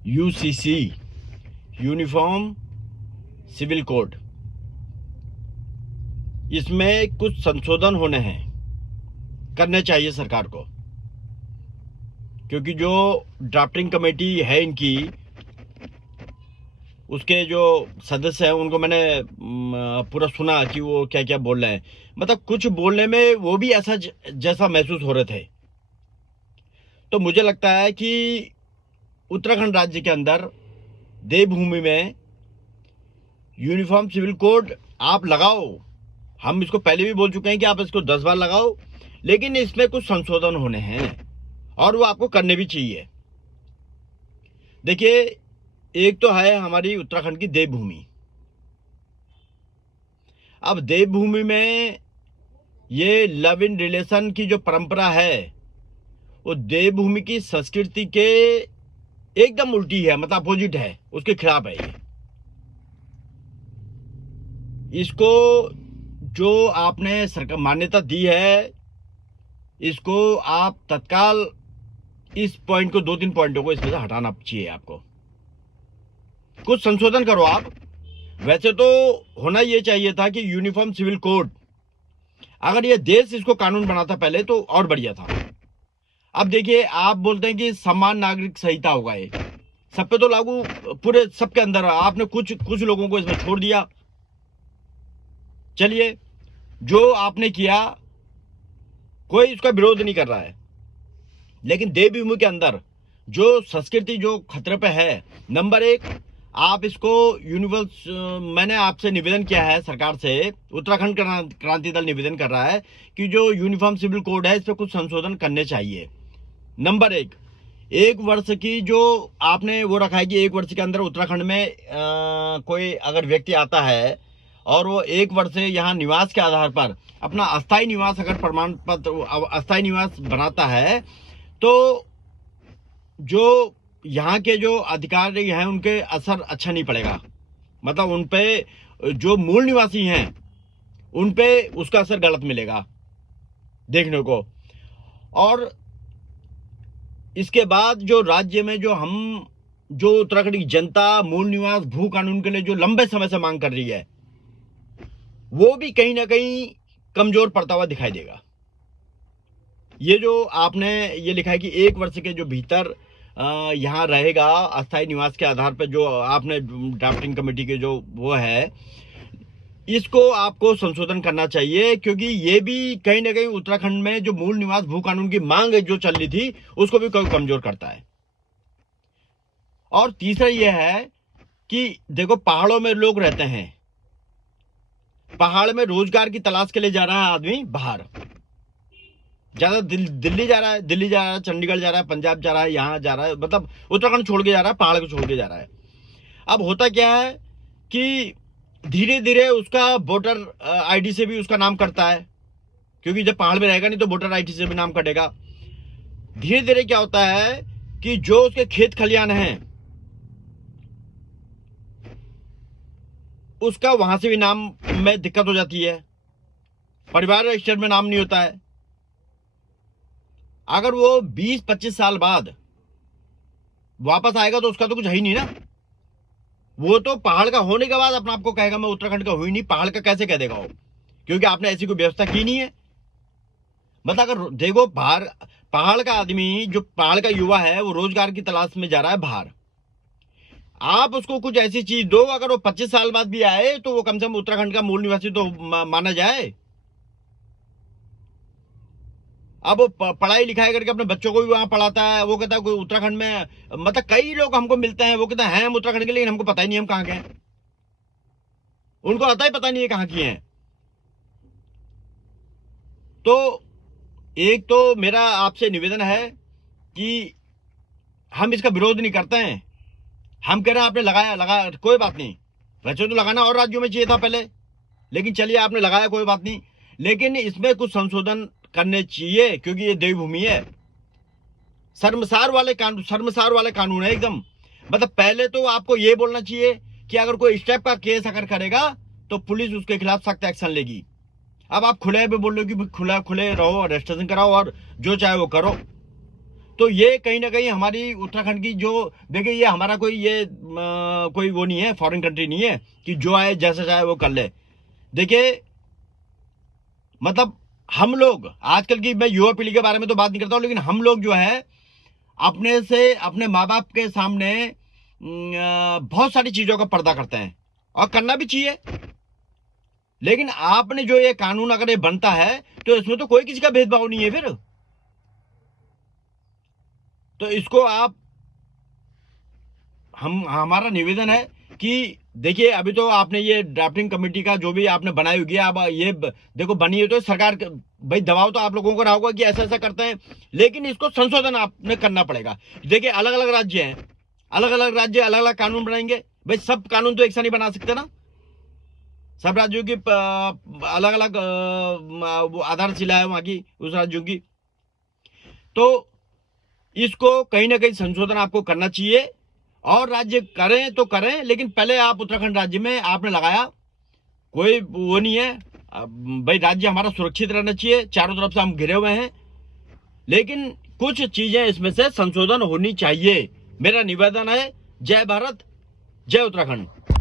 UCC, uniform civil code, इसमें कुछ संशोधन होने हैं, करने चाहिए सरकार को, क्योंकि जो ड्राफ्टिंग कमेटी है इनकी, उसके जो सदस्य हैं उनको मैंने पूरा सुना कि वो क्या क्या बोल रहे हैं। मतलब कुछ बोलने में वो भी ऐसा जैसा महसूस हो रहे थे। तो मुझे लगता है कि उत्तराखंड राज्य के अंदर देवभूमि में यूनिफॉर्म सिविल कोड आप लगाओ। हम इसको पहले भी बोल चुके हैं कि आप इसको 10 बार लगाओ, लेकिन इसमें कुछ संशोधन होने हैं और वो आपको करने भी चाहिए। देखिए, एक तो है हमारी उत्तराखंड की देवभूमि। अब देवभूमि में ये लव इन रिलेशन की जो परंपरा है वो देवभूमि की संस्कृति के एकदम उल्टी है, मतलब अपोजिट है, उसके खिलाफ है ये। इसको जो आपने सरकार मान्यता दी है, इसको आप तत्काल इस पॉइंट को, 2-3 पॉइंटों को इसमें से हटाना चाहिए आपको। कुछ संशोधन करो आप। वैसे तो होना ये चाहिए था कि यूनिफॉर्म सिविल कोड, अगर ये देश इसको कानून बनाता पहले तो और बढ़िया था। अब देखिए, आप बोलते हैं कि समान नागरिक संहिता होगा, ये सब पे तो लागू, पूरे सबके अंदर। आपने कुछ लोगों को इसमें छोड़ दिया। चलिए, जो आपने किया कोई इसका विरोध नहीं कर रहा है, लेकिन देवभूमि के अंदर जो संस्कृति जो खतरे पे है, नंबर 1, आप इसको मैंने आपसे निवेदन किया है सरकार से, उत्तराखंड क्रांति दल निवेदन कर रहा है कि जो यूनिफॉर्म सिविल कोड है इस पर कुछ संशोधन करने चाहिए। नंबर 1 वर्ष की जो आपने वो रखा है कि 1 वर्ष के अंदर उत्तराखंड में कोई अगर व्यक्ति आता है और वो 1 वर्ष से यहाँ निवास के आधार पर अपना अस्थायी निवास, अगर प्रमाण पत्र अस्थायी निवास बनाता है, तो जो यहाँ के जो अधिकारी हैं उनके असर अच्छा नहीं पड़ेगा। मतलब उन पे, जो मूल निवासी हैं उन पे उसका असर गलत मिलेगा देखने को। और इसके बाद जो राज्य में जो उत्तराखंड की जनता मूल निवास भू कानून के लिए जो लंबे समय से मांग कर रही है, वो भी कहीं ना कहीं कमजोर पड़ता हुआ दिखाई देगा। ये जो आपने ये लिखा है कि 1 वर्ष के जो भीतर यहाँ रहेगा अस्थायी निवास के आधार पर, जो आपने ड्राफ्टिंग कमेटी के जो वो है, इसको आपको संशोधन करना चाहिए, क्योंकि ये भी कहीं ना कहीं उत्तराखंड में जो मूल निवास भू कानून की मांग जो चल रही थी उसको भी कमजोर करता है। और तीसरा यह है कि देखो, पहाड़ों में लोग रहते हैं, पहाड़ में रोजगार की तलाश के लिए जा रहा है आदमी बाहर, ज्यादा दिल्ली जा रहा है, चंडीगढ़ जा रहा है, पंजाब जा रहा है, यहां जा रहा है, मतलब उत्तराखंड छोड़ के जा रहा है, पहाड़ को छोड़ के जा रहा है। अब होता क्या है कि धीरे धीरे उसका वोटर आईडी से भी उसका नाम कटता है, क्योंकि जब पहाड़ में रहेगा नहीं तो वोटर आईडी से भी नाम कटेगा। धीरे धीरे क्या होता है कि जो उसके खेत खलियान हैं उसका वहां से भी नाम में दिक्कत हो जाती है, परिवार रजिस्टर में नाम नहीं होता है। अगर वो 20-25 साल बाद वापस आएगा तो उसका तो कुछ है ही नहीं ना। वो तो पहाड़ का होने के बाद अपने आप को कहेगा मैं उत्तराखंड का हुई नहीं, पहाड़ का कैसे कह देगा वो, क्योंकि आपने ऐसी कोई व्यवस्था की नहीं है। मतलब अगर देखो, पहाड़ का आदमी, जो पहाड़ का युवा है, वो रोजगार की तलाश में जा रहा है बाहर, आप उसको कुछ ऐसी चीज दो, अगर वो 25 साल बाद भी आए तो वो कम से कम उत्तराखंड का मूल निवासी तो माना जाए। अब वो पढ़ाई लिखाई करके अपने बच्चों को भी वहां पढ़ाता है, वो कहता है कोई उत्तराखंड में, मतलब कई लोग हमको मिलते हैं, वो कहते हैं हम उत्तराखंड के, लेकिन हमको पता ही नहीं हम कहाँ के हैं, उनको आता ही पता नहीं है कहाँ की हैं। तो एक तो मेरा आपसे निवेदन है कि हम इसका विरोध नहीं करते हैं, हम कह रहे हैं आपने लगाया कोई बात नहीं, वैसे तो लगाना और राज्यों में चाहिए था पहले, लेकिन चलिए आपने लगाया, कोई बात नहीं, लेकिन इसमें कुछ संशोधन करने चाहिए, क्योंकि ये देवभूमि है। शर्मसार वाले कानून है एकदम। मतलब पहले तो आपको ये बोलना चाहिए कि अगर कोई इस टाइप का केस अगर करेगा तो पुलिस उसके खिलाफ सख्त एक्शन लेगी। अब आप खुले में बोल रहे हो कि खुले रहो, रजिस्ट्रेशन कराओ और जो चाहे वो करो, तो ये कहीं ना कहीं हमारी उत्तराखंड की जो, देखिए ये हमारा कोई वो नहीं है, फॉरेन कंट्री नहीं है कि जो आए जैसा चाहे वो कर ले। देखिए मतलब हम लोग आजकल की, मैं युवा पीढ़ी के बारे में तो बात नहीं करता हूं, लेकिन हम लोग जो है अपने से अपने माँ बाप के सामने बहुत सारी चीजों का पर्दा करते हैं, और करना भी चाहिए। लेकिन आपने जो ये कानून अगर ये बनता है तो इसमें तो कोई किसी का भेदभाव नहीं है फिर। तो इसको आप, हमारा निवेदन है कि देखिए अभी तो आपने ये ड्राफ्टिंग कमेटी का जो भी आपने बनाई होगी, अब ये देखो बनी है तो सरकार भाई दबाव तो आप लोगों को रहा होगा कि ऐसा ऐसा करते हैं, लेकिन इसको संशोधन आपने करना पड़ेगा। देखिए अलग अलग राज्य हैं, अलग अलग राज्य अलग अलग कानून बनाएंगे, भाई सब कानून तो एक सा नहीं बना सकते ना। सब राज्यों की अलग अलग आधारशिला है वहां की, उस राज्यों की। तो इसको कहीं ना कहीं संशोधन आपको करना चाहिए, और राज्य करें तो करें, लेकिन पहले आप उत्तराखंड राज्य में आपने लगाया, कोई वो नहीं है भाई, राज्य हमारा सुरक्षित रहना चाहिए, चारों तरफ से हम घिरे हुए हैं, लेकिन कुछ चीजें इसमें से संशोधन होनी चाहिए। मेरा निवेदन है। जय भारत, जय उत्तराखंड।